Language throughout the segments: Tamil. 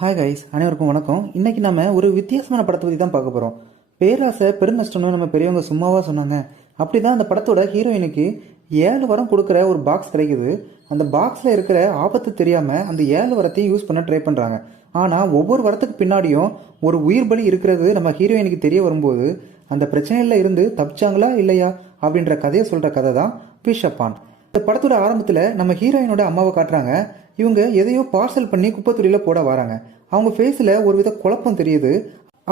ஹாய் கைஸ், அனைவருக்கும் வணக்கம். இன்னைக்கு நம்ம ஒரு வித்தியாசமான படத்தை பற்றி தான் பார்க்க போகிறோம். பேராசை பெருநஷ்டம்னு நம்ம பெரியவங்க சும்மாவா சொன்னாங்க. அப்படிதான் அந்த படத்தோட ஹீரோயினுக்கு 7 வரம் கொடுக்குற ஒரு பாக்ஸ் கிடைக்குது. அந்த பாக்ஸில் இருக்கிற ஆபத்து தெரியாமல் அந்த 7 வரத்தையும் யூஸ் பண்ண ட்ரை பண்ணுறாங்க. ஆனால் ஒவ்வொரு வரத்துக்கு பின்னாடியும் ஒரு உயிர் பலி இருக்கிறது நம்ம ஹீரோயினுக்கு தெரிய வரும்போது அந்த பிரச்சனையில் இருந்து தப்பிச்சாங்களா இல்லையா அப்படின்ற கதையை சொல்கிற கதை தான் பிஷப்பான். இந்த படத்தோட ஆரம்பத்தில் நம்ம ஹீரோயினோட அம்மாவை காட்டுறாங்க. இவங்க எதையோ பார்சல் பண்ணி குப்பைத்தொட்டியில் போட வராங்க. அவங்க ஃபேஸில் ஒரு வித குழப்பம் தெரியுது.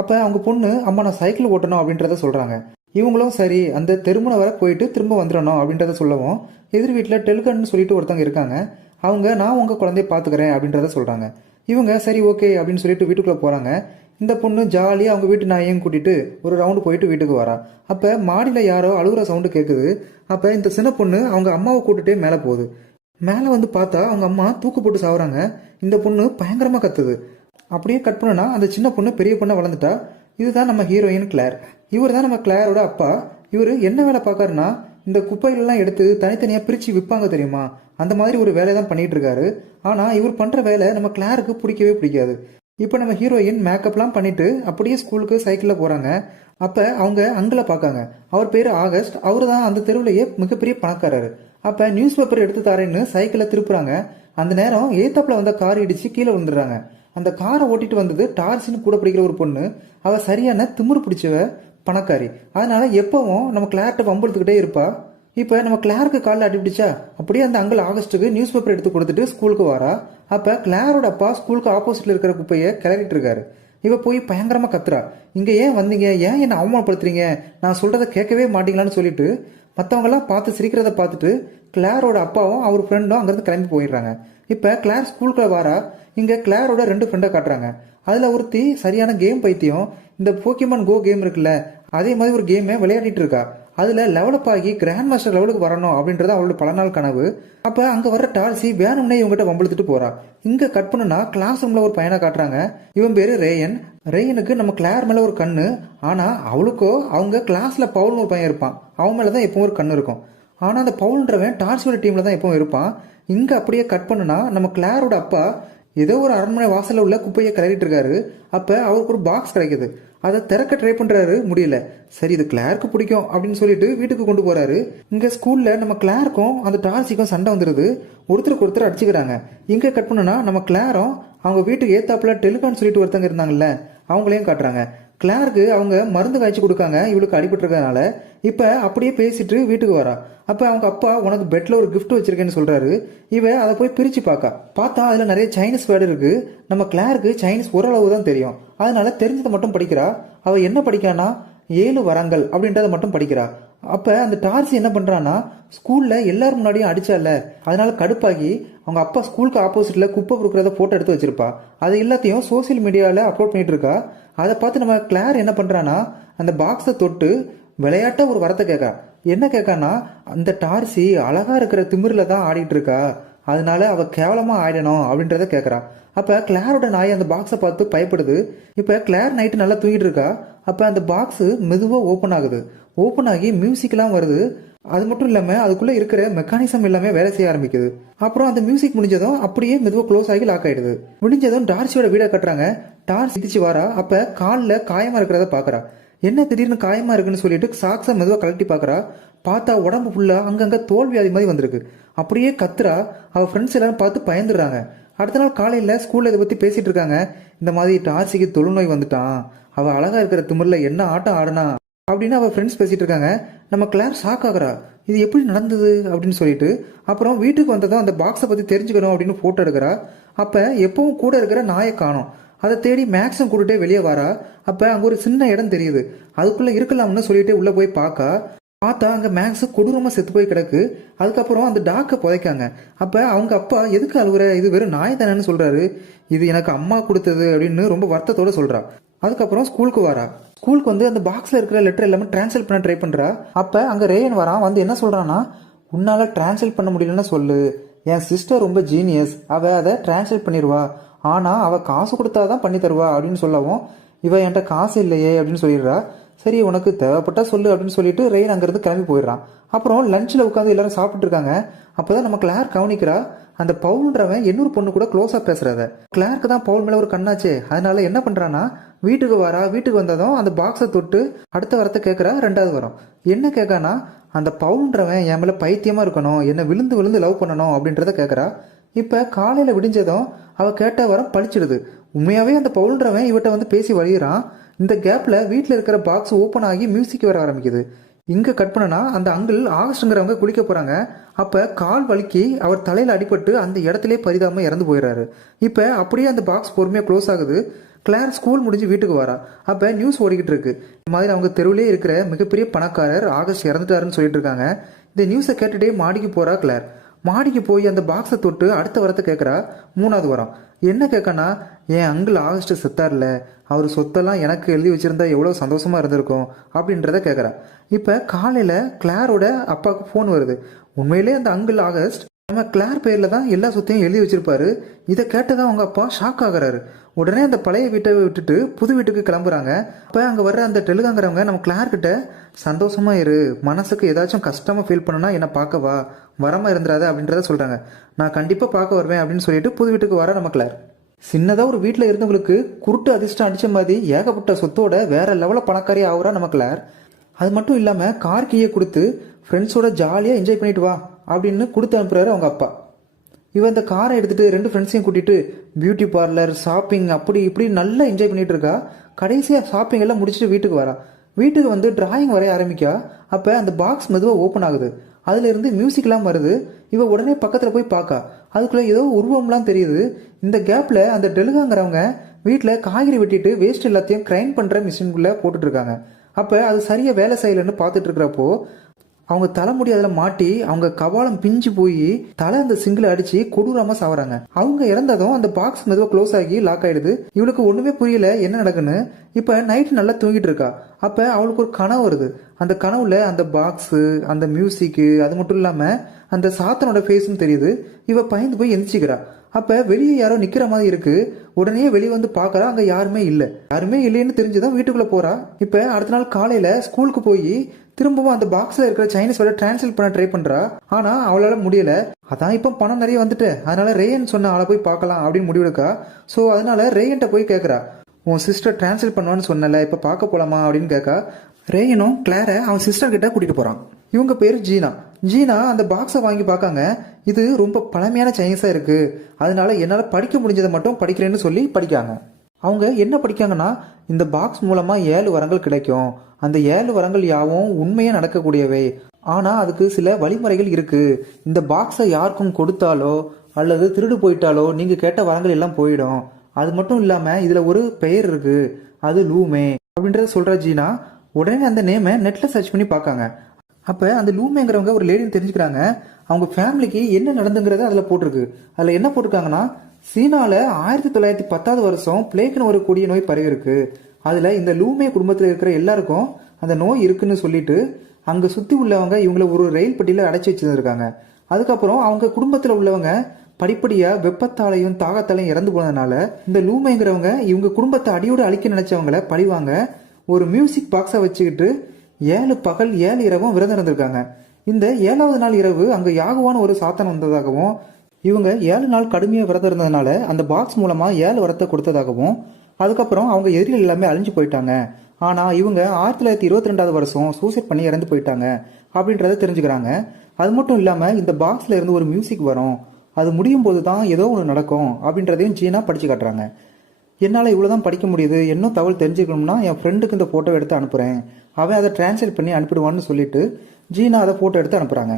அப்போ அவங்க பொண்ணு, அம்மா நான் சைக்கிள் ஓட்டணும் அப்படின்றத சொல்கிறாங்க. இவங்களும் சரி அந்த தெருமுனை வர போயிட்டு திரும்ப வந்துடணும் அப்படின்றத சொல்லவும், எதிர் வீட்டில் டெலிகன்னு சொல்லிட்டு ஒருத்தவங்க இருக்காங்க. அவங்க நான் உங்கள் குழந்தைய பார்த்துக்கிறேன் அப்படின்றத சொல்கிறாங்க. இவங்க சரி ஓகே அப்படின்னு சொல்லிட்டு வீட்டுக்குள்ளே போகிறாங்க. இந்த பொண்ணு ஜாலியாக அவங்க வீட்டு நாயையும் கூட்டிகிட்டு ஒரு ரவுண்டு போயிட்டு வீட்டுக்கு வரா. அப்போ மாடியில் யாரோ அழுகுற சவுண்டு கேட்குது. அப்போ இந்த சின்ன பொண்ணு அவங்க அம்மாவை கூட்டுட்டே மேலே போகுது. மேலே வந்து பார்த்தா அவங்க அம்மா தூக்கு போட்டு சாவுறாங்க. இந்த பொண்ணு பயங்கரமாக கத்துது. அப்படியே கட் பண்ணுனா அந்த சின்ன பொண்ணு பெரிய பொண்ணை வளர்ந்துட்டா. இதுதான் நம்ம ஹீரோயின் கிளார். இவர் தான் நம்ம கிளாரோட அப்பா. இவர் என்ன வேலை பார்க்காருன்னா, இந்த குப்பைகளெல்லாம் எடுத்து தனித்தனியாக பிரித்து விற்பாங்க தெரியுமா, அந்த மாதிரி ஒரு வேலையை தான் பண்ணிட்டு இருக்காரு. ஆனால் இவர் பண்ணுற வேலை நம்ம கிளாருக்கு பிடிக்கவே பிடிக்காது. இப்போ நம்ம ஹீரோயின் மேக்கப்லாம் பண்ணிட்டு அப்படியே ஸ்கூலுக்கு சைக்கிளில் போகிறாங்க. அப்போ அவங்க அங்கிளை பார்க்காங்க. அவர் பேர் ஆகஸ்ட். அவர் தான் அந்த தெருவிலேயே மிகப்பெரிய பணக்காரர். அப்போ நியூஸ் பேப்பர் எடுத்து தரேன்னு சைக்கிளை திருப்புறாங்க. அந்த நேரம் ஏத்தாப்புல வந்த கார் இடிச்சு கீழே விழுந்துடுறாங்க. அந்த காரை ஓட்டிட்டு வந்தது டார்சின்னு கூட பிடிக்கிற ஒரு பொண்ணு. அவள் சரியான திமிரு பிடிச்சவ பணக்காரி. அதனால எப்பவும் நம்ம கிளார்ட்ட வம்பெடுத்துக்கிட்டே இருப்பா. இப்போ நம்ம கிளாருக்கு காலில் அடிபிடிச்சா அப்படியே அந்த அங்கிள் ஆகஸ்ட்டுக்கு நியூஸ் பேப்பர் எடுத்து கொடுத்துட்டு ஸ்கூலுக்கு வரா. அப்போ கிளாரோட அப்பா ஸ்கூலுக்கு ஆப்போசிட்ல இருக்கிற குப்பையை கிளறிட்டு இருக்காரு. இவ போய் பயங்கரமாக கத்துறா. இங்கே ஏன் வந்தீங்க, ஏன் என்னை அவமானப்படுத்துறீங்க, நான் சொல்கிறத கேட்கவே மாட்டீங்களான்னு சொல்லிட்டு மற்றவங்கெல்லாம் பார்த்து சிரிக்கிறத பார்த்துட்டு கிளாரோட அப்பாவும் அவர் ஃப்ரெண்டும் அங்கேருந்து கிளம்பி போயிடுறாங்க. இப்போ கிளார் ஸ்கூலுக்குள்ள வாரா. இங்கே கிளாரோட 2 ஃப்ரெண்டை காட்டுறாங்க. அதில் ஒருத்தி சரியான கேம் பைத்தியம். இந்த போக்கிமான் கோ கேம் இருக்குல்ல, அதே மாதிரி ஒரு கேமை விளையாடிட்டு இருக்கா. அதில் லெவலப் ஆகி கிராண்ட் மாஸ்டர் லெவலுக்கு வரணும் அப்படின்றது அவளோட பல நாள் கனவு. அப்போ அங்கே வர டார்சி வேணும்னே இவங்ககிட்ட வம்பளுத்துட்டு போறா. இங்கே கட் பண்ணுனா கிளாஸ் ரூமில் ஒரு பையனை காட்டுறாங்க. இவன் பேர் ரேயன். ரேயனுக்கு நம்ம கிளார் மேலே ஒரு கண்ணு. ஆனால் அவளுக்கோ அவங்க கிளாஸில் பவுல்னு ஒரு பையன் இருப்பான். அவன் மேலே தான் எப்பவும் ஒரு கண்ணு இருக்கும். ஆனால் அந்த பவுல்ன்றவன் டார்சியோட டீமில் தான் எப்பவும் இருப்பான். இங்கே அப்படியே கட் பண்ணுனா நம்ம கிளாரோட அப்பா ஏதோ ஒரு அரண்மனை வாசலில் உள்ள குப்பையை கிளறிட்டு இருக்காரு. அப்போ அவருக்கு ஒரு பாக்ஸ் கிடைக்குது. அதை திறக்க ட்ரை பண்ணுறாரு, முடியல. சரி இது கிளாருக்கு பிடிக்கும் அப்படின்னு சொல்லிட்டு வீட்டுக்கு கொண்டு போறாரு. இங்கே ஸ்கூலில் நம்ம கிளாருக்கும் அந்த டார்சிக்கும் சண்டை வந்துடுது. ஒருத்தருக்கு ஒருத்தர் அடிச்சுக்கிறாங்க. இங்கே கட் பண்ணுனா நம்ம கிளாரும் அவங்க வீட்டுக்கு ஏத்தாப்புல டெலிகான்னு சொல்லிட்டு ஒருத்தங்க இருந்தாங்கல்ல, அவங்களையும் காட்டுறாங்க. கிளாருக்கு அவங்க மருந்து காய்ச்சி கொடுக்காங்க இவளுக்கு அடிபட்டுருக்கனால. இப்போ அப்படியே பேசிட்டு வீட்டுக்கு வரா. அப்போ அவங்க அப்பா உனக்கு பெட்டில் ஒரு கிஃப்ட் வச்சிருக்கேன்னு சொல்றாரு. இவ அதை போய் பிரித்து பார்த்தா அதில் நிறைய சைனீஸ் வேர்டு இருக்கு. நம்ம கிளாருக்கு சைனீஸ் ஓரளவு தான் தெரியும். அதனால தெரிஞ்சதை மட்டும் படிக்கிறா. அவள் என்ன படிக்கிறான்னா 7 வரங்கள் அப்படின்றத மட்டும் படிக்கிறா. அப்போ அந்த டார்சி என்ன பண்ணுறான்னா, ஸ்கூலில் எல்லாரும் முன்னாடியும் அடிச்சால, அதனால கடுப்பாகி அவங்க அப்பா ஸ்கூலுக்கு ஆப்போசிட்டில் குப்பை கொடுக்குறத ஃபோட்டோ எடுத்து வச்சிருப்பா. அது எல்லாத்தையும் சோசியல் மீடியாவில் அப்லோட் பண்ணிட்டு இருக்கா. அதை பார்த்து நம்ம கிளார் என்ன பண்ணுறான்னா, அந்த பாக்ஸை தொட்டு விளையாட்ட ஒரு வரத்தை கேட்கா. என்ன கேட்கான்னா, அந்த டார்சி அழகா இருக்கிற திமிரில் தான் ஆடிட்டு இருக்கா, அதனால அவள் கேவலமாக ஆயிடணும் அப்படின்றத கேட்குறா. அப்போ கிளாரோட நாய் அந்த பாக்ஸை பார்த்து பயப்படுது. இப்போ கிளார் நைட்டு நல்லா தூங்கிட்டு இருக்கா. அப்போ அந்த பாக்ஸு மெதுவாக ஓப்பன் ஆகுது. ஓப்பன் ஆகி மியூசிக்லாம் வருது. அது மட்டும் இல்லாமல் அதுக்குள்ளே இருக்கிற மெக்கானிசம் எல்லாமே வேலை செய்ய ஆரம்பிக்குது. அப்புறம் அந்த மியூசிக் முடிஞ்சதும் அப்படியே மெதுவாக க்ளோஸ் ஆகி லாக் ஆகிடுது. முடிஞ்சதும் டார்சியோட வீடை கட்டுறாங்க. டார்சி இடிச்சு வாரா. அப்போ காலில் காயமாக இருக்கிறத பார்க்குறா. என்ன திடீர்னு காயமாக இருக்குன்னு சொல்லிட்டு சாக்ஸை மெதுவாக கழட்டி பார்க்குறா. பார்த்தா உடம்பு ஃபுல்லாக அங்கங்கே தோல் வியாதி மாதிரி வந்திருக்கு. அப்படியே கத்துறா. அவள் ஃப்ரெண்ட்ஸ் எல்லாரும் பார்த்து பயந்துடுறாங்க. அடுத்த நாள் காலையில் ஸ்கூலில் இதை பற்றி பேசிகிட்டு இருக்காங்க. இந்த மாதிரி டார்சிக்கு தொழுநோய் வந்துட்டான், அவள் அழகாக இருக்கிற திமிரில் என்ன ஆட்டம் ஆடுனா அப்படின்னு அவள் ஃப்ரெண்ட்ஸ் பேசிகிட்டு இருக்காங்க. நம்ம கிளார் ஷாக் ஆகுறா. இது எப்படி நடந்தது அப்படின்னு சொல்லிட்டு அப்புறம் வீட்டுக்கு வந்ததும் அந்த பாக்ஸை பற்றி தெரிஞ்சுக்கணும் அப்படின்னு ஃபோட்டோ எடுக்கிறா. அப்போ எப்பவும் கூட இருக்கிற நாயை காணோம். அதை தேடி மேக்ஸும் கூட்டுட்டே வெளியே வரா. அப்போ அங்கே ஒரு சின்ன இடம் தெரியுது. அதுக்குள்ளே இருக்கலாம்னு சொல்லிட்டு உள்ளே போய் பார்த்தா அங்கே மேக்ஸு கொடூரமாக செத்து போய் கிடக்கு. அதுக்கப்புறம் அந்த டாக்கை புதைக்காங்க. அப்போ அவங்க அப்பா எதுக்கு அழுகுற, இது வெறும் நாய் தானேன்னு சொல்கிறாரு. இது எனக்கு அம்மா கொடுத்தது அப்படின்னு ரொம்ப வருத்தத்தோடு சொல்கிறா. அதுக்கப்புறம் ஸ்கூலுக்கு வரா. ஸ்கூலுக்கு வந்து அந்த பாக்ஸில் இருக்கிற லெட்டர் எல்லாமே டிரான்ஸ்லேட் பண்ண ட்ரை பண்ணுறா. அப்போ அங்கே ரேயன் வரான். வந்து என்ன சொல்கிறான்னா, உன்னால் டிரான்ஸ்லேட் பண்ண முடியலன்னு சொல்லு, என் சிஸ்டர் ரொம்ப ஜீனியஸ், அவள் அதை டிரான்ஸ்லேட் பண்ணிடுவா, ஆனால் அவள் காசு கொடுத்தாதான் பண்ணி தருவா அப்படின்னு சொல்லவும், இவ என்கிட்ட காசு இல்லையே அப்படின்னு சொல்லிடுறா. சரி உனக்கு தேவைப்பட்டா சொல்லு அப்படின்னு சொல்லிட்டு ரெயின் அங்கிருந்து கிளம்பி போயிடுறான். அப்புறம் லஞ்சில் உட்காந்து எல்லாரும் சாப்பிட்டு இருக்காங்க. அப்போதான் நம்ம கிளார் கவனிக்கிறா, அந்த பவுல்ன்றவன் இன்னொரு பொண்ணு கூட க்ளோஸா பேசுறத. கிளாருக்கு தான் பவுல் மேல ஒரு கண்ணாச்சே, அதனால என்ன பண்றானா வீட்டுக்கு வரா. வீட்டுக்கு வந்ததும் அந்த பாக்ஸை தொட்டு அடுத்த வரத்தை கேட்கறா. ரெண்டாவது வரம் என்ன கேட்கானா, அந்த பவுல்ன்றவன் என் மேல பைத்தியமா இருக்கணும், என்ன விழுந்து விழுந்து லவ் பண்ணணும் அப்படின்றத கேட்கறா. இப்ப காலையில விடிஞ்சதும் அவ கேட்ட வரம் பழிச்சிடுது. உண்மையாவே அந்த பவுல்ன்றவன் இவட்ட வந்து பேசி வழியிறான். இந்த கேப்ல வீட்டில் இருக்கிற பாக்ஸ் ஓப்பன் ஆகி மியூசிக் வர ஆரம்பிக்குது. இங்க கட் பண்ணனா அந்த அங்கிள் ஆகஸ்ட்ங்கிறவங்க குளிக்க போறாங்க. அப்ப கால் வலிக்கி அவர் தலையில அடிபட்டு அந்த இடத்திலே பரிதாபமா இறந்து போயிடுறாரு. இப்ப அப்படியே அந்த பாக்ஸ் பொறுமையா க்ளோஸ் ஆகுது. கிளார் ஸ்கூல் முடிஞ்சு வீட்டுக்கு வரா. அப்ப நியூஸ் ஓடிக்கிட்டு இருக்கு, இந்த மாதிரி அவங்க தெருவிலே இருக்கிற மிகப்பெரிய பணக்காரர் ஆகஸ்ட் இறந்துட்டாருன்னு சொல்லிட்டு இருக்காங்க. இந்த நியூஸை கேட்டுட்டே மாடிக்கு போறா கிளார். மாடிக்கு போய் அந்த பாக்ஸை தொட்டு அடுத்த வரத்தை கேட்குறா. மூணாவது வரம் என்ன கேட்கனா, என் அங்கிள் ஆகஸ்ட் செத்தார்ல, அவர் சொத்தெல்லாம் எனக்கு எழுதி வச்சிருந்தா எவ்வளோ சந்தோஷமா இருந்திருக்கும் அப்படின்றத கேட்குறா. இப்போ காலையில் கிளாரோட அப்பாவுக்கு ஃபோன் வருது. உண்மையிலே அந்த அங்கிள் ஆகஸ்ட் நம்ம கிளார் பேரில் தான் எல்லா சொத்தையும் எழுதி வச்சிருப்பாரு. இதை கேட்டதான் அவங்க அப்பா ஷாக் ஆகுறாரு. உடனே அந்த பழைய வீட்டை விட்டுட்டு புது வீட்டுக்கு கிளம்புறாங்க. அப்போ அங்கே வர்ற அந்த டெலுகாங்கிறவங்க நம்ம கிளார் கிட்ட சந்தோஷமா இரு, மனசுக்கு ஏதாச்சும் கஷ்டமா ஃபீல் பண்ணனா என்னை பார்க்கவா, வரமா இருந்துடாத அப்படின்றத சொல்றாங்க. நான் கண்டிப்பாக பார்க்க வருவேன் அப்படின்னு சொல்லிட்டு புது வீட்டுக்கு வர நம்ம கிளார். சின்னதாக ஒரு வீட்டில் இருந்தவங்களுக்கு குருட்டு அதிர்ஷ்டம் அடித்த மாதிரி ஏகப்பட்ட சொத்தோட வேற லெவலில் பணக்காரி ஆகுறா நம்ம கிளார். அது மட்டும் இல்லாமல் கார் கீயை கொடுத்து ஃப்ரெண்ட்ஸோட ஜாலியாக என்ஜாய் பண்ணிட்டு வா அப்படின்னு கொடுத்து அனுப்புறாரு அவங்க அப்பா. இவன் இந்த காரை எடுத்துட்டு ரெண்டு ஃப்ரெண்ட்ஸையும் கூட்டிட்டு பியூட்டி பார்லர், ஷாப்பிங் அப்படி இப்படி நல்லா என்ஜாய் பண்ணிட்டு இருக்கா. கடைசியாக ஷாப்பிங் எல்லாம் முடிச்சுட்டு வீட்டுக்கு வரா. வீட்டுக்கு வந்து டிராயிங் வரைய ஆரம்பிக்கா. அப்போ அந்த பாக்ஸ் மெதுவாக ஓப்பன் ஆகுது. அதுல இருந்து மியூசிக்லாம் வருது. இவ உடனே பக்கத்தில் போய் பார்க்கா. அதுக்குள்ள ஏதோ உருவம்லாம் தெரியுது. இந்த கேப்ல அந்த டெலுகாங்கிறவங்க வீட்டில் காய்கறி வெட்டிட்டு வேஸ்ட் எல்லாத்தையும் கிரைண்ட் பண்ற மிஷின்குள்ள போட்டுட்டு இருக்காங்க. அப்போ அது சரியா வேலை செய்யலன்னு பார்த்துட்டு இருக்கிறப்போ அவங்க தலைமுடி அதில் மாட்டி அவங்க கபாலம் பிஞ்சு போய் தலை அந்த சிங்கிள் அடிச்சு கொடூரமா சாவறாங்க. அவங்க இறந்ததும் அந்த பாக்ஸ் மெதுவாக க்ளோஸ் ஆகி லாக் ஆயிடுது. இவளுக்கு ஒண்ணுமே புரியல என்ன நடக்குன்னு. இப்ப நைட் நல்லா தூங்கிட்டு இருக்கா. அப்ப அவளுக்கு ஒரு கனவு வருது. அந்த கனவுல அந்த பாக்ஸ், அந்த மியூசிக்கு, அது மட்டும் இல்லாம அந்த சாத்தனோட ஃபேஸும் தெரியுது. இவ பயந்து போய் எந்திரிச்சுக்கிறா. அப்ப வெளியே யாரோ நிக்கிற மாதிரி இருக்கு. உடனே வெளியே வந்து பாக்குறா, அங்க யாருமே இல்ல. யாருமே இல்லைன்னு தெரிஞ்சுதான் வீட்டுக்குள்ள போறா. இப்ப அடுத்த நாள் காலையில ஸ்கூலுக்கு போய் திரும்பவும் அந்த பாக்ஸ்ல இருக்கிற சைனீஸ் வேர்டை டிரான்ஸ்லேட் பண்ண ட்ரை பண்றா. ஆனா அவளால முடியல. அதான் இப்ப பணம் நிறைய வந்துட்டு, அதனால ரேயன் சொன்ன ஆளை போய் பார்க்கலாம் அப்படின்னு முடிவெடுக்கா. சோ அதனால ரேயன்ட்ட போய் கேட்கறா, உன் சிஸ்டர் டிரான்ஸ்லேட் பண்ணுவான்னு சொன்னல, இப்ப பார்க்க போலாமா அப்படின்னு கேட்கா. ரேயனும் கிளாரை அவன் சிஸ்டர் கிட்ட கூட்டிட்டு போறான். இவங்க பேரு ஜீனா. ஜீனா அந்த பாக்ஸை வாங்கி பார்க்காங்க. இது ரொம்ப பழமையான சைனீஸா இருக்கு, அதனால என்னால படிக்க முடிஞ்சதை மட்டும் படிக்கிறேன்னு சொல்லி படிக்காங்க. அவங்க என்ன படிக்காங்கன்னா, இந்த பாக்ஸ் மூலமா 7 வரங்கள் கிடைக்கும். அந்த 7 வரங்கள் யாவும் உண்மையா நடக்கக்கூடியவை. ஆனா அதுக்கு சில வழிமுறைகள் இருக்கு. இந்த பாக்ஸை யாருக்கும் கொடுத்தாலோ அல்லது திருடு போயிட்டாலோ நீங்க கேட்ட வரங்கள் எல்லாம் போயிடும். அது மட்டும் இல்லாம இதுல ஒரு பெயர் இருக்கு, அது லூமே அப்படின்றத சொல்ற ஜீனா. உடனே அந்த நேமை நெட்ல சர்ச் பண்ணி பார்க்காங்க. அப்ப அந்த லூமேங்கிறவங்க ஒரு லேடின்னு தெரிஞ்சுக்கிறாங்க. அவங்க ஃபேமிலிக்கு என்ன நடந்துங்கிறத அதுல போட்டிருக்கு. அதுல என்ன போட்டிருக்காங்கன்னா, சீனால 1910 வருஷம் பிளேக்னு ஒரு கொடிய நோய் பரவி இருக்கு. அதுல இந்த லூமே குடும்பத்துல இருக்கிற எல்லாருக்கும் அந்த நோய் இருக்குன்னு சொல்லிட்டு அங்க சுத்தி உள்ளவங்க இவங்கள ஒரு ரயில் பெட்டியில அடைச்சி வச்சிருந்திருக்காங்க. அதுக்கப்புறம் அவங்க குடும்பத்துல உள்ளவங்க படிப்படியா வெப்பத்தாலையும் தாகத்தாலையும் இறந்து போனதுனால இந்த லூமேங்கிறவங்க இவங்க குடும்பத்தை அடியோடு அழிக்க நினைச்சவங்களை பழிவாங்க ஒரு மியூசிக் பாக்ஸை வச்சுக்கிட்டு 7 பகல் 7 இரவும் விரதம் இருந்திருக்காங்க. இந்த 7வது நாள் இரவு அங்க யாகுவான ஒரு சாத்தனம் வந்ததாகவும் இவங்க 7 நாள் கடுமையா விரதம் இருந்ததுனால அந்த பாக்ஸ் மூலமா 7 வரத்தை கொடுத்ததாகவும் அதுக்கப்புறம் அவங்க எதிரிகள் எல்லாமே அழிஞ்சு போயிட்டாங்க. ஆனா இவங்க 1922 வருஷம் சூசைட் பண்ணி இறந்து போயிட்டாங்க அப்படின்றத தெரிஞ்சுக்கிறாங்க. அது மட்டும் இல்லாம இந்த பாக்ஸ்ல இருந்து ஒரு மியூசிக் வரும், அது முடியும் போது தான் ஏதோ ஒன்று நடக்கும் அப்படின்றதையும் ஜீனா படிச்சு காட்டுறாங்க. என்னால் இவ்வளோதான் படிக்க முடியுது, இன்னும் தகவல் தெரிஞ்சுக்கணும்னா என் ஃப்ரெண்டுக்கு இந்த ஃபோட்டோ எடுத்து அனுப்புகிறேன், அவன் அதை டிரான்ஸ்லேட் பண்ணி அனுப்பிடுவான்னு சொல்லிட்டு ஜீனா அதை ஃபோட்டோ எடுத்து அனுப்புகிறாங்க.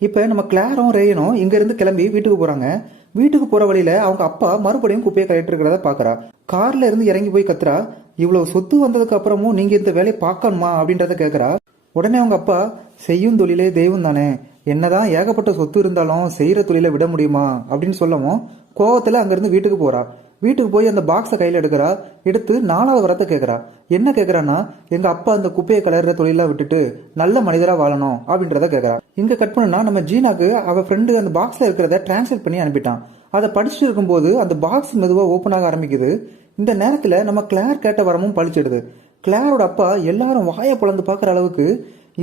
இப்போ நம்ம கிளாரும் ரேயனும் இங்கேருந்து கிளம்பி வீட்டுக்கு போகிறாங்க. வீட்டுக்கு போகிற வழியில் அவங்க அப்பா மறுபடியும் குப்பையை கலெக்ட் இருக்கிறத பார்க்குறா. காரில் இருந்து இறங்கி போய் கத்துறா, இவ்வளோ சொத்து வந்ததுக்கு அப்புறமும் நீங்கள் இந்த வேலையை பார்க்கணுமா அப்படின்றத கேட்குறா. உடனே அவங்க அப்பா, செய்யும் தொழிலே தெய்வம் தானே, என்னதான் ஏகப்பட்ட சொத்து இருந்தாலும் செய்கிற தொழிலை விட முடியுமா அப்படின்னு சொல்லவும் கோவத்தில் அங்கேருந்து வீட்டுக்கு போகிறா. வீட்டுக்கு போய் அந்த பாக்ஸை கையில் எடுக்கிறா. எடுத்து 4வது வரத்தை கேட்குறா. என்ன கேட்குறான்னா, எங்க அப்பா அந்த குப்பையை கலர்ற தொழில விட்டுட்டு நல்ல மனிதரா வாழணும் அப்படின்றத கேட்குறா. இங்க கட் பண்ணா நம்ம ஜீனாக்கு அவ ஃப்ரெண்டு அந்த பாக்ஸ்ல இருக்கிறத டிரான்ஸ்லேட் பண்ணி அனுப்பிட்டான். அதை படிச்சுட்டு இருக்கும்போது அந்த பாக்ஸ் மெதுவாக ஓப்பன் ஆக ஆரம்பிக்குது. இந்த நேரத்தில் நம்ம கிளார் கேட்ட வரமும் பழிச்சிடுது. கிளாரோட அப்பா எல்லாரும் வாயை பிளந்து பார்க்குற அளவுக்கு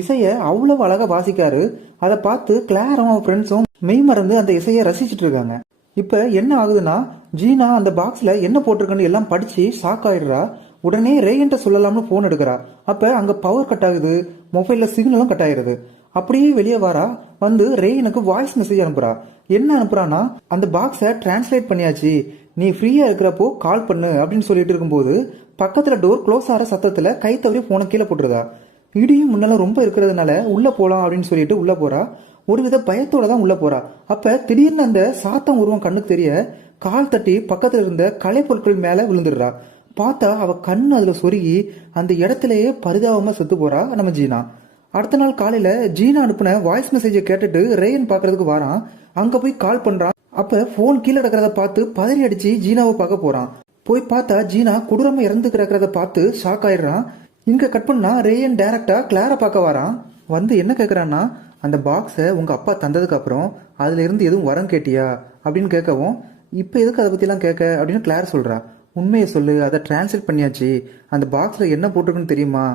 இசையை அவ்வளவு அழகா வாசிக்காரு. அதை பார்த்து கிளாரும் அவன் ஃப்ரெண்ட்ஸும் மெய் மறந்து அந்த இசையை ரசிச்சுட்டு இருக்காங்க. இப்ப என்ன ஆகுதுன்னா, ஜீனா அந்த பாக்ஸ்ல என்ன போட்டிருக்குன்னு எல்லாம் படிச்சு ஷாக் ஆயிடுறா. உடனே ரேயன்ட்ட சொல்லலாம்னு போன் எடுக்கிறா. அப்ப அங்க பவர் கட் ஆகுது, மொபைல்ல சிக்னலும் கட் ஆயிருது. அப்படியே வெளியே வரா, வந்து ரேயனுக்கு வாய்ஸ் மெசேஜ் அனுப்புறா. என்ன அனுப்புறானா, அந்த பாக்ஸை டிரான்ஸ்லேட் பண்ணியாச்சு, நீ ஃப்ரீயா இருக்கிறப்போ கால் பண்ணு அப்படின்னு சொல்லிட்டு இருக்கும்போது பக்கத்துல டோர் க்ளோஸ் ஆகிற சத்தத்துல கை தவறி போனை கீழே போட்டுருதா. இடியும் முன்னால ரொம்ப இருக்கிறதுனால உள்ள போலாம் அப்படின்னு சொல்லிட்டு உள்ள போறா. ஒருவித பயத்தோட தான் உள்ள போறா. அப்ப திடீர்னு அந்த சாத்தம் உருவம் கண்ணுக்கு தெரிய கால் தட்டி பக்கத்துல இருந்த கலை பொருட்கள் மேல விழுந்துடுறா. பார்த்தா அவ கண்ணு அதுல சொருகி அந்த இடத்திலேயே பரிதாபமா செத்து போறா நம்ம ஜீனா. அடுத்த நாள் காலையில ஜீனா அனுப்புன வாய்ஸ் மெசேஜை கேட்டுட்டு ரேயன் பாக்குறதுக்கு வாரான். அங்க போய் கால் பண்றான். அப்ப போன் கீழே கிடக்கிறத பார்த்து பதறி அடிச்சு ஜீனாவை பார்க்க போறான். போய் பார்த்தா ஜீனா கொடூரமா இறந்து கிடக்கிறத பார்த்து ஷாக் ஆயிடுறான். இங்க கட் பண்ணா ரேயன் டைரக்டா கிளார பார்க்க வரான். வந்து என்ன கேக்குறான்னா, அந்த பாக்ஸை உங்க அப்பா தந்ததுக்கு அப்புறம் அதுல இருந்து எதுவும் வரம் கேட்டியா அப்படின்னு கேட்கவும், இப்ப எதுக்கு அதை பத்தி எல்லாம் கேட்க அப்படின்னு கிளார் சொல்றா. உண்மையை சொல்லு, அதை டிரான்ஸ்லேட் பண்ணியாச்சு, அந்த பாக்ஸ்ல என்ன போட்டிருக்குன்னு தெரியுமா,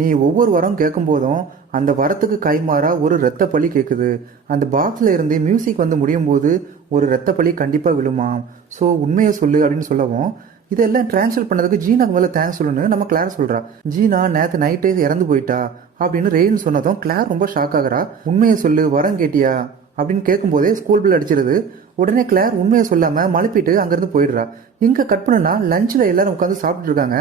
நீ ஒவ்வொரு வரம் கேட்கும் போதும் அந்த வரத்துக்கு கைமாறா ஒரு ரத்த பலி கேட்குது, அந்த பாக்ஸ்ல இருந்து மியூசிக் வந்து முடியும் போது ஒரு ரத்த பலி கண்டிப்பா விழுமா, ஸோ உண்மையை சொல்லு அப்படின்னு சொல்லவும், இதெல்லாம் டிரான்ஸ்லேட் பண்ணதுக்கு ஜீனாக்கு மேல தேங்க்ஸ் சொல்லுன்னு நம்ம கிளார் சொல்றா. ஜீனா நேத்து நைட்டே இறந்து போயிட்டா அப்படின்னு ரெயின் சொன்னதும் கிளார் ரொம்ப ஷாக் ஆகுறா. உண்மையை சொல்லு, வரம் கேட்டியா அப்படின்னு கேட்கும் போதே ஸ்கூல் பில் அடிச்சிருது. உடனே கிளார் உண்மையை சொல்லாம மழுப்பிட்டு அங்கிருந்து போயிடுறா. இங்க கட் பண்ணுனா லஞ்ச்ல எல்லாரும் உட்காந்து சாப்பிட்டு இருக்காங்க.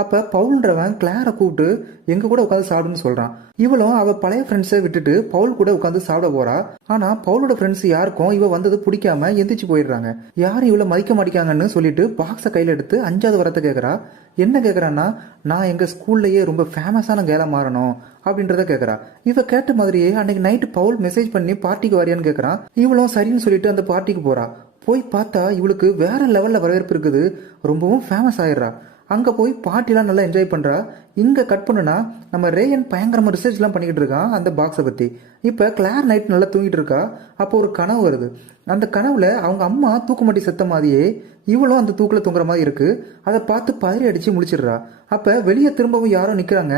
அப்ப பவுல்ன்றவன் கிளாரை கூப்பிட்டு எங்க கூட உட்காந்து சாப்பிடுன்னு சொல்றான். இவளும் அவ பழைய ஃப்ரெண்ட்ஸை விட்டுட்டு பவுல் கூட உட்காந்து சாப்பிட போறா. ஆனா பவுலோட ஃப்ரெண்ட்ஸ் யாருக்கும் இவ வந்தது பிடிக்காம எந்திரிச்சு போயிடுறாங்க. யாரும் இவளை மதிக்க மாட்டேங்காங்கன்னு சொல்லிட்டு பாக்ஸை கையில எடுத்து 5வது வரத்தை கேட்கறா. என்ன கேட்கறான்னா, நான் எங்க ஸ்கூல்லயே ரொம்ப ஃபேமஸான கேலா மாறணும் அப்படின்றத கேட்கறா. இவ கேட்ட மாதிரியே அன்னைக்கு நைட்டு பவுல் மெசேஜ் பண்ணி பார்ட்டிக்கு வரியான்னு கேட்கறான். இவளும் சரின்னு சொல்லிட்டு அந்த பார்ட்டிக்கு போறா. போய் பார்த்தா இவளுக்கு வேற லெவல்ல வரவேற்பு இருக்குது, ரொம்பவும் ஃபேமஸ் ஆயிடுறா. அங்க போய் பார்ட்டிலாம் நல்லா என்ஜாய் பண்றா. இங்க கட் பண்ணுனா நம்ம ரேயன் பயங்கரமா ரிசர்ச் எல்லாம் பண்ணிக்கிட்டு இருக்கான் அந்த பாக்ஸை பத்தி. இப்ப கிளார் நைட் நல்லா தூங்கிட்டு இருக்கா. அப்போ ஒரு கனவு வருது. அந்த கனவுல அவங்க அம்மா தூக்குமாட்டி செத்த மாதிரியே இவளும் அந்த தூக்குல தூங்குற மாதிரி இருக்கு. அதை பார்த்து பதறி அடிச்சு முழிச்சிடுறா. அப்ப வெளியே திரும்பவும் யாரோ நிக்கிறாங்க.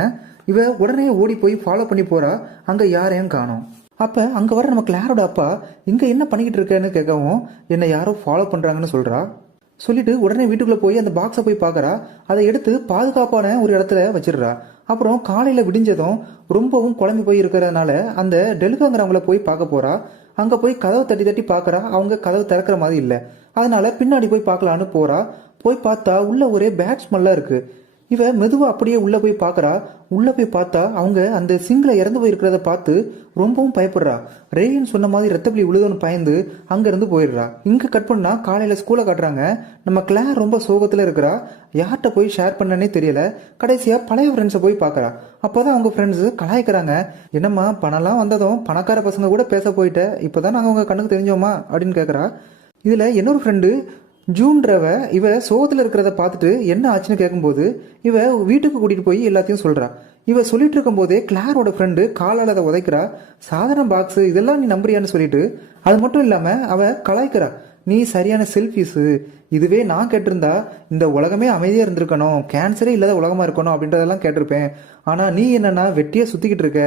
இவ உடனே ஓடி போய் ஃபாலோ பண்ணி போறா. அங்க யாரையும் காணோம். அப்ப அங்க வர நம்ம கிளாரோட அப்பா இங்க என்ன பண்ணிக்கிட்டு இருக்கேன்னு கேட்கவும், என்ன யாரோ ஃபாலோ பண்றாங்கன்னு சொல்றா. சொல்லிட்டு உடனே வீட்டுக்குள்ள போய் அந்த பாக்ஸை போய் பாக்குறா. அதை எடுத்து பாதுகாப்பான ஒரு இடத்துல வச்சிடுறா. அப்புறம் காலையில விடிஞ்சதும் ரொம்பவும் குழம்பு போய் இருக்கிறதுனால அந்த டெலிகாங்கிறவங்கள போய் பார்க்க போறா. அங்க போய் கதவை தட்டி தட்டி பாக்குறா. அவங்க கதவு திறக்கிற மாதிரி இல்ல. அதனால பின்னாடி போய் பார்க்கலான்னு போறா. போய் பார்த்தா உள்ள ஒரே பேட் ஸ்மெல்லா இருக்கு. இவ மெதுவா அப்படியே உள்ள போய் பாக்குறா. உள்ள போய் பார்த்தா அவங்க அந்த சிங்கில இறந்து போயிருக்கிறத பார்த்து ரொம்பவும் பயப்படுறா. ரேயன் சொன்ன மாதிரி ரத்தப்பலி விழுதுன்னு பயந்து அங்க இருந்து போயிடுறா. இங்க கட் பண்ணா காலையில ஸ்கூல காட்டுறாங்க. நம்ம கிளார் ரொம்ப சோகத்துல இருக்கிறா. யார்கிட்ட போய் ஷேர் பண்ணனே தெரியல. கடைசியா பழைய ஃப்ரெண்ட்ஸை போய் பாக்குறா. அப்போதான் அவங்க ஃப்ரெண்ட்ஸ் கலாய்க்கிறாங்க. என்னம்மா பணம்லாம் வந்ததும் பணக்கார பசங்க கூட பேச போயிட்ட, இப்பதான் நாங்க உங்க கண்ணுக்கு தெரிஞ்சோமா அப்படின்னு கேக்குறா. இதுல இன்னொரு ஃப்ரெண்டு ஜூன்றவ இவ சோகத்துல இருக்கிறத பார்த்துட்டு என்ன ஆச்சுன்னு கேட்கும்போது இவ வீட்டுக்கு கூட்டிட்டு போய் எல்லாத்தையும் சொல்றா. இவ சொல்லிட்டு இருக்கும் போதே கிளாரோட ஃப்ரெண்டு காலால் அதை உதைக்கிறா. சாதாரண பாக்ஸ் இதெல்லாம் நீ நம்புறியான்னு சொல்லிட்டு, அது மட்டும் இல்லாம அவ கலாய்க்கிறா. நீ சரியான செல்ஃபீஸு, இதுவே நான் கேட்டிருந்தா இந்த உலகமே அமைதியா இருந்திருக்கணும், கேன்சரே இல்லாத உலகமா இருக்கணும் அப்படின்றதெல்லாம் கேட்டிருப்பேன். ஆனா நீ என்னன்னா வெட்டியா சுத்திக்கிட்டு இருக்க,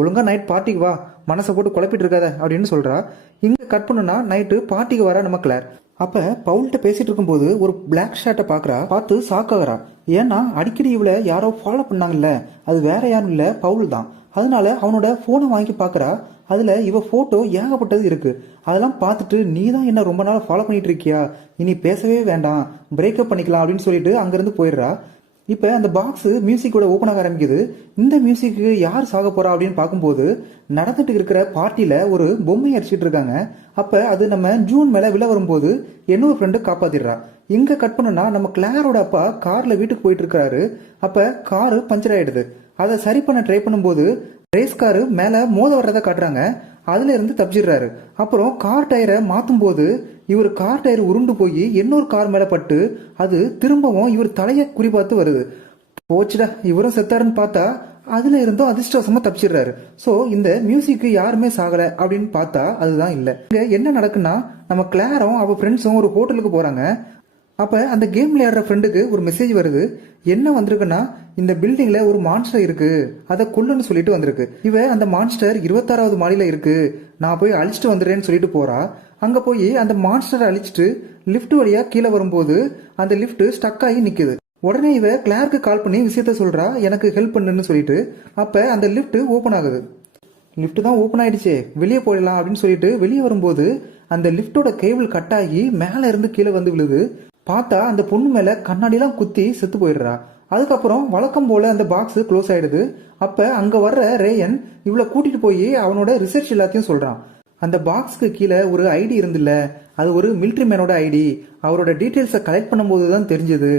ஒழுங்கா நைட் பார்ட்டிக்கு வா, மனசை போட்டு குழப்பிட்டு இருக்காத அப்படின்னு சொல்றா. இங்க கட் பண்ணுனா நைட்டு பார்ட்டிக்கு வர நம்ம கிளார். அப்ப பவுல்கிட்ட பேசிட்டு இருக்கும்போது ஒரு பிளாக் ஷர்ட்டை பாக்குறா. பார்த்து ஷாக் ஆகுறா. ஏன்னா அடிக்கடி இவளை யாரோ ஃபாலோ பண்ணாங்கல்ல, அது வேற யாரும் இல்ல பவுல் தான். அதனால அவனோட போனை வாங்கி பாக்குறா. அதுல இவ போட்டோ ஏகப்பட்டது இருக்கு. அதெல்லாம் பார்த்துட்டு நீ தான் என்ன ரொம்ப நாள் ஃபாலோ பண்ணிட்டு இருக்கியா, இனி பேசவே வேண்டாம், பிரேக்கப் பண்ணிக்கலாம் அப்படின்னு சொல்லிட்டு அங்கிருந்து போயிடுறா. இப்ப அந்த பாக்ஸ் மியூசிக்கோட ஓபன் ஆக ஆரம்பிக்குது. இந்த மியூசிக்கு யார் சாக போறா அப்படின்னு பார்க்கும்போது நடந்துட்டு இருக்கிற பார்ட்டியில ஒரு பொம்மை அடிச்சிட்டு இருக்காங்க. அப்ப அது நம்ம ஜூன் மேல விழ வரும்போது இன்னொரு ஃப்ரெண்டு காப்பாத்திடுறா. இங்க கட் பண்ணுனா நம்ம கிளாரோட அப்பா கார்ல வீட்டுக்கு போயிட்டு இருக்காரு. அப்ப காரு பஞ்சர் ஆயிடுது. அதை சரி பண்ண ட்ரை பண்ணும்போது ரேஸ் காரு மேல மோத வர்றதை காட்டுறாங்க. அதுல இருந்து தப்பிச்சிடுறாரு. அப்புறம் கார் டயரை மாத்தும் போது இவர் கார் டயர் உருண்டு போய் இன்னொரு கார் மேல பட்டு அது திரும்பவும் இவர் தலையை குறிபார்த்து வருது. போச்சுடா இவரும் செத்தாருன்னு பார்த்தா அதுல இருந்தும் அதிர்ஷ்டவசமா தப்பிச்சிடுறாரு. சோ இந்த மியூசிக்கு யாருமே சாகல அப்படின்னு பார்த்தா அதுதான் இல்ல. இங்க என்ன நடக்குன்னா, நம்ம கிளாரும் அவ ஃப்ரெண்ட்ஸும் ஒரு ஹோட்டலுக்கு போறாங்க. அப்ப அந்த கேம் விளையாடுற ஃப்ரெண்டுக்கு ஒரு மெசேஜ் வருது. என்ன வந்திருக்குன்னா, இந்த பில்டிங்ல ஒரு மான்ஸ்டர் இருக்கு, அதை கொல்லுன்னு சொல்லிட்டு வந்திருக்கு. இவ அந்த மான்ஸ்டர் 26வது மாடியில இருக்கு, நான் போய் அழிச்சிட்டு வந்துடுறேன்னு சொல்லிட்டு போறா. அங்க போய் அந்த மான்ஸ்டரை அழிச்சிட்டு லிஃப்ட் வழியா கீழே வரும்போது அந்த லிஃப்ட் ஸ்டக் ஆகி நிக்குது. உடனே இவ கிளார்க்கு கால் பண்ணி விஷயத்த சொல்றா, எனக்கு ஹெல்ப் பண்ணுன்னு சொல்லிட்டு. அப்ப அந்த லிஃப்ட் ஓபன் ஆகுது. லிஃப்ட் தான் ஓப்பன் ஆயிடுச்சே, வெளியே போயிடலாம் அப்படின்னு சொல்லிட்டு வெளியே வரும்போது அந்த லிஃப்டோட கேபிள் கட் ஆகி மேல இருந்து கீழே வந்து விழுது. பார்த்தா அந்த பொண்ணு மேல கண்ணாடிலாம் குத்தி செத்து போயிடுறா. அதுக்கப்புறம் வழக்கம் போல அந்த பாக்ஸ் க்ளோஸ் ஆயிடுது. அப்ப அங்க வர்ற ரேயன் இவளை கூட்டிட்டு போய் அவனோட ரிசர்ச் எல்லாத்தையும் சொல்றான். அந்த பாக்ஸ்க்கு கீழே ஒரு ஐடி இருந்துல்ல, அது ஒரு மிலிட்ரி மேனோட ஐடி. அவரோட டீட்டெயில்ஸை கலெக்ட் பண்ணும்போது தான் தெரிஞ்சது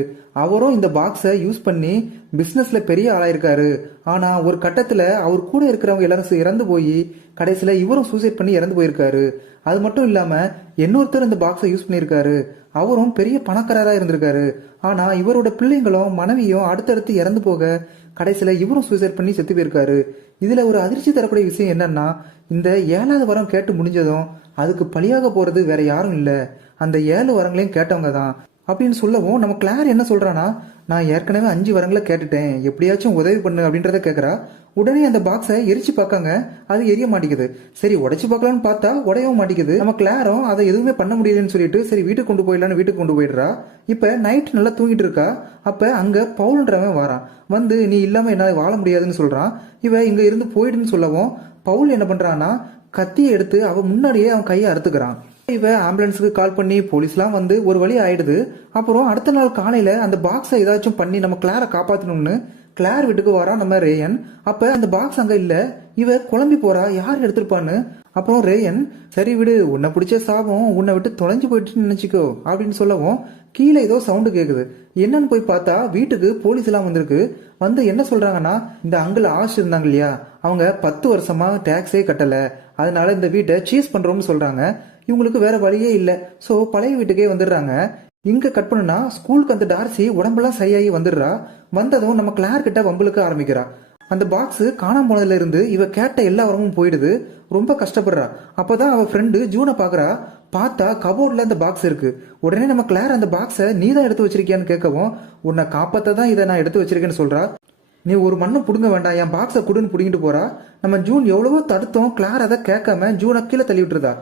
அவரும் இந்த பாக்ஸை யூஸ் பண்ணி பிஸ்னஸ்ல பெரிய ஆளாயிருக்காரு. ஆனா ஒரு கட்டத்துல அவர் கூட இருக்கிறவங்க எல்லாரும் இறந்து போய் கடைசியில இவரும் சூசைட் பண்ணி இறந்து போயிருக்காரு. அது மட்டும் இல்லாம இன்னொருத்தர் இந்த பாக்ஸை யூஸ் பண்ணியிருக்காரு, அவரும் பெரிய பணக்காரரா இருந்திருக்காரு. ஆனா இவரோட பிள்ளைங்களும் மனைவியும் அடுத்தடுத்து இறந்து போக கடைசியில இவரும் சூசைட் பண்ணி செத்து போயிருக்காரு. இதுல ஒரு அதிர்ச்சி தரக்கூடிய விஷயம் என்னன்னா, இந்த 7வது வரம் கேட்டு முடிஞ்சதும் அதுக்கு பலியாக போறது வேற யாரும் இல்ல, அந்த 7 வரங்களையும் கேட்டவங்க தான் அப்படின்னு சொல்லவும் நம்ம கிளார் என்ன சொல்றானா, நான் ஏற்கனவே 5 வரங்களை கேட்டுட்டேன், எப்படியாச்சும் உதவி பண்ணு அப்படின்றத கேட்கறா. உடனே அந்த பாக்ஸை எரிச்சு பார்க்காங்க, அது எரிய மாட்டேங்குது. சரி உடைச்சு பார்க்கலான்னு பார்த்தா உடையவும் மாட்டேங்குது. நம்ம கிளாரும் அதை எதுவுமே பண்ண முடியலன்னு சொல்லிட்டு சரி வீட்டுக்கு கொண்டு போயிடலான்னு வீட்டுக்கு கொண்டு போயிடுறா. இப்ப நைட் நல்லா தூங்கிட்டு இருக்கா. அப்ப அங்க பவுல்ன்றவன் வாரான். வந்து நீ இல்லாம என்னால வாழ முடியாதுன்னு சொல்றான். இவ இங்க இருந்து போயிடுன்னு சொல்லவும் பவுல் என்ன பண்றான்னா, கத்தியை எடுத்து அவ முன்னாடியே அவன் கையை அறுத்துக்கிறான். இவ ஆம்புலன்ஸுக்கு கால் பண்ணி போலீஸ்லாம் வந்து ஒரு வழி ஆயிடுது. அப்புறம் அடுத்த நாள் காலையில அந்த பாக்ஸை ஏதாச்சும் பண்ணி நம்ம கிளாரை காப்பாத்தணும்னு கிளார் வீட்டுக்கு வரா நம்ம ரேயன். அப்ப அந்த பாக்ஸ் அங்க இல்ல, இவ குழம்பி போறா, யார் எடுத்திருப்பான்னு. அப்புறம் ரேயன் சரி விடு, உன்னை பிடிச்ச சாபம் உன்னை விட்டு தொலைஞ்சு போயிட்டுன்னு நினைச்சுக்கோ அப்படின்னு சொல்லவும் கீழே ஏதோ சவுண்டு கேக்குது. என்னன்னு போய் பார்த்தா வீட்டுக்கு போலீஸ் எல்லாம் வந்திருக்கு. வந்து என்ன சொல்றாங்கன்னா, இந்த அங்கிள் ஆஷ் இருந்தாங்க இல்லையா, அவங்க 10 வருஷமா டாக்ஸே கட்டல, அதனால இந்த வீட்டை சீஸ் பண்றோம்னு சொல்றாங்க. இவங்களுக்கு வேற வழியே இல்ல, சோ பழைய வீட்டுக்கே வந்துடுறாங்க. இங்க கட் பண்ணுனா ஸ்கூலுக்கு அந்த டார்சி உடம்பெல்லாம் சரியாகி வந்துடுறா. வந்ததும் நம்ம கிளார் கிட்ட வம்புலுக்க ஆரம்பிக்கிறா. அந்த பாக்ஸ் காணாம போனதுல இருந்து இவ கேட்ட எல்லா வரமும் போயிடுது. ரொம்ப கஷ்டப்படுறா. அப்பதான் அவ ஃப்ரெண்டு ஜூனை பாக்குறா. பார்த்தா கபோர்ட்ல அந்த பாக்ஸ் இருக்கு. உடனே நம்ம கிளார் அந்த பாக்ஸை நீ தான் எடுத்து வச்சிருக்கியான்னு கேட்கவும், உன்னை காப்பாத்த தான் இதை நான் எடுத்து வச்சிருக்கேன்னு சொல்றா. நீ ஒரு மண்ணு புடுங்க வேண்டாம், என் பாக்ஸை குடுன்னு புடிங்கிட்டு போறா. நம்ம ஜூன் எவ்வளவோ தடுத்தோம், கிளார் அதை கேட்காம ஜூனை கீழே தள்ளி விட்டுருதா.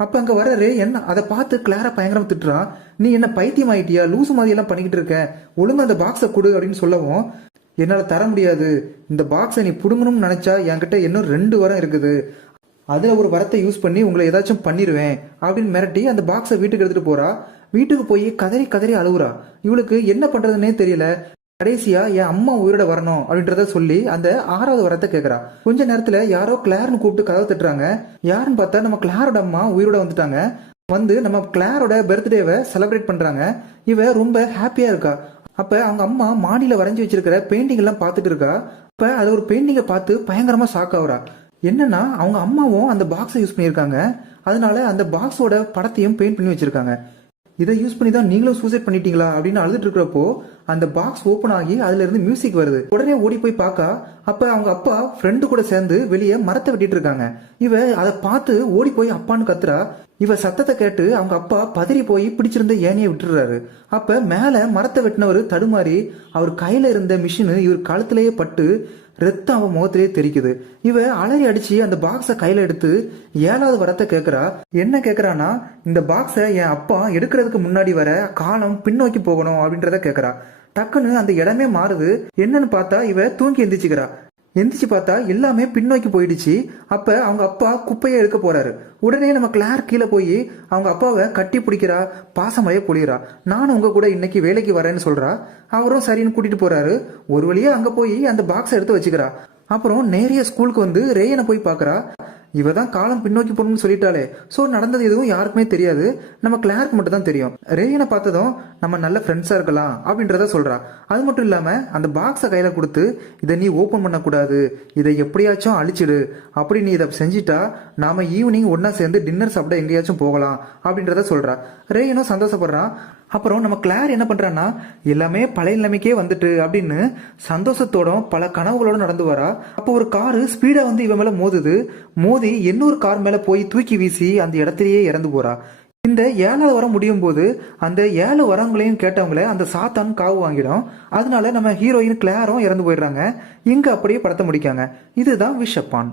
அப்ப அங்க வர ரேயன் அதை பார்த்து கிளார பயங்கரமா திட்டுறான். நீ என்ன பைத்தியம் ஆயிட்டியா, லூசு மாதிரி எல்லாம் பண்ணிக்கிட்டு இருக்க, ஒழுங்கு அந்த பாக்ஸை கொடு அப்படின்னு சொல்லவும், என்னால தர முடியாது, இந்த பாக்ஸை நீ புடுங்கணும்னு நினைச்சா என்கிட்ட இன்னும் 2 வரம் இருக்குது, அதுல ஒரு வரத்தை யூஸ் பண்ணி உங்களை ஏதாச்சும் பண்ணிடுவேன் அப்படின்னு மிரட்டி அந்த பாக்ஸை வீட்டுக்கு எடுத்துட்டு போறா. வீட்டுக்கு போய் கதறி கதறி அழுகுறா. இவளுக்கு என்ன பண்றதுன்னே தெரியல. கடைசியா என் அம்மா உயிரோட வரணும் அப்படின்றத சொல்லி அந்த 6வது வரத்தை கேட்கறா. கொஞ்ச நேரத்துல யாரோ கிளார்னு கூப்பிட்டு கதவை தட்டுறாங்க. யாருன்னு பார்த்தா நம்ம கிளாரோட அம்மா உயிரோட வந்துட்டாங்க. வந்து நம்ம கிளாரோட பர்த்டேவை செலிப்ரேட் பண்றாங்க. இவ ரொம்ப ஹாப்பியா இருக்கா. அப்ப அவங்க அம்மா மாடியில வரைஞ்சி வச்சிருக்கிற பெயிண்டிங் எல்லாம் பார்த்துட்டு இருக்கா. அப்ப அது ஒரு பெயிண்டிங்கை பார்த்து பயங்கரமா ஷாக் ஆகுறா. என்னன்னா அவங்க அம்மாவும் அந்த பாக்ஸை யூஸ் பண்ணியிருக்காங்க, அதனால அந்த பாக்ஸோட படத்தையும் பெயிண்ட் பண்ணி வச்சிருக்காங்க. இதை யூஸ் பண்ணி தான் நீங்களும் சூசைட் பண்ணிட்டீங்களா அப்படின்னு அழுதுட்டு இருக்கிறப்போ அந்த பாக்ஸ் ஓபன் ஆகி அதுல இருந்து மியூசிக் வருது. உடனே ஓடி போய் பார்க்கா. அப்ப அவங்க அப்பா ஃப்ரெண்டு கூட சேர்ந்து வெளியே மரத்தை வெட்டிட்டு இருக்காங்க. இவ அதை பார்த்து ஓடி போய் அப்பான்னு கத்துறா. இவ சத்தத்தை கேட்டு அவங்க அப்பா பதறி போய் பிடிச்சிருந்த ஏனையை விட்டுறாரு. அப்ப மேல மரத்தை வெட்டினவர் தடுமாறி அவர் கையில இருந்த மிஷின் இவர் கழுத்திலேயே பட்டு ரத்தம் அவன் முகத்திலேயே தெரிக்குது. இவ அலறி அடிச்சு அந்த பாக்ஸை கையில எடுத்து 7வது வரத்தை கேட்கறா. என்ன கேட்கறானா, இந்த பாக்ஸை என் அப்பா எடுக்கிறதுக்கு முன்னாடி வர காலம் பின்னோக்கி போகணும் அப்படின்றத கேட்கறா. டக்குன்னு அந்த இடமே மாறுது. என்னன்னு பார்த்தா இவ தூங்கி எந்திரிச்சுக்கிறா. எந்திரிச்சு பார்த்தா எல்லாமே பின்னோக்கி போயிடுச்சு. அப்ப அவங்க அப்பா குப்பையை எடுக்க போறாரு. உடனே நம்ம கிளார் கீழே போய் அவங்க அப்பாவை கட்டி பிடிக்கிறா, பாசமழைய பொழியறா. நானும் உங்க கூட இன்னைக்கு வேலைக்கு வரேன்னு சொல்றா. அவரும் சரின்னு கூட்டிட்டு போறாரு. ஒரு வழியா அங்க போய் அந்த பாக்ஸை எடுத்து வச்சுக்கிறா. அப்புறம் நேரிய ஸ்கூலுக்கு வந்து ரேயனை போய் பாக்குறா. இவ தான் காலம் பின்னோக்கி போகணும்னு சொல்லிட்டாலே, சோ நடந்தது எதுவும் யாருக்குமே தெரியாது, நம்ம கிளார்க்கு மட்டும் தான் தெரியும். ரேயனை பார்த்ததும் நம்ம நல்ல ஃப்ரெண்ட்ஸா இருக்கலாம் அப்படின்றத சொல்றா. அது மட்டும் இல்லாம அந்த பாக்ஸை கையில கொடுத்து, இதை நீ ஓபன் பண்ணக்கூடாது, இதை எப்படியாச்சும் அழிச்சிடு, அப்படி நீ இதை செஞ்சிட்டா நாம ஈவினிங் ஒன்னா சேர்ந்து டின்னர் சாப்பிட எங்கேயாச்சும் போகலாம் அப்படின்றத சொல்றா. ரேயனும் சந்தோஷப்படுறான். அப்புறம் நம்ம கிளார் என்ன பண்றான்னா, எல்லாமே பழைய நிலைமைக்கே வந்துட்டு அப்படின்னு சந்தோஷத்தோட பல கனவுகளோட நடந்து வரா. அப்போ ஒரு காரு ஸ்பீடா வந்து இவன் மேல மோதி இன்னொரு கார் மேல போய் தூக்கி வீசி அந்த இடத்திலேயே இறந்து போறா. இந்த 7வது வரம் முடியும் போது அந்த 7 வரங்களையும் கேட்டவங்களே அந்த சாத்தான் காவு வாங்கிடும். அதனால நம்ம ஹீரோயின் கிளாரும் இறந்து போயிடுறாங்க. இங்க அப்படியே படத்தை முடிக்காங்க. இதுதான் விஷப்பான்.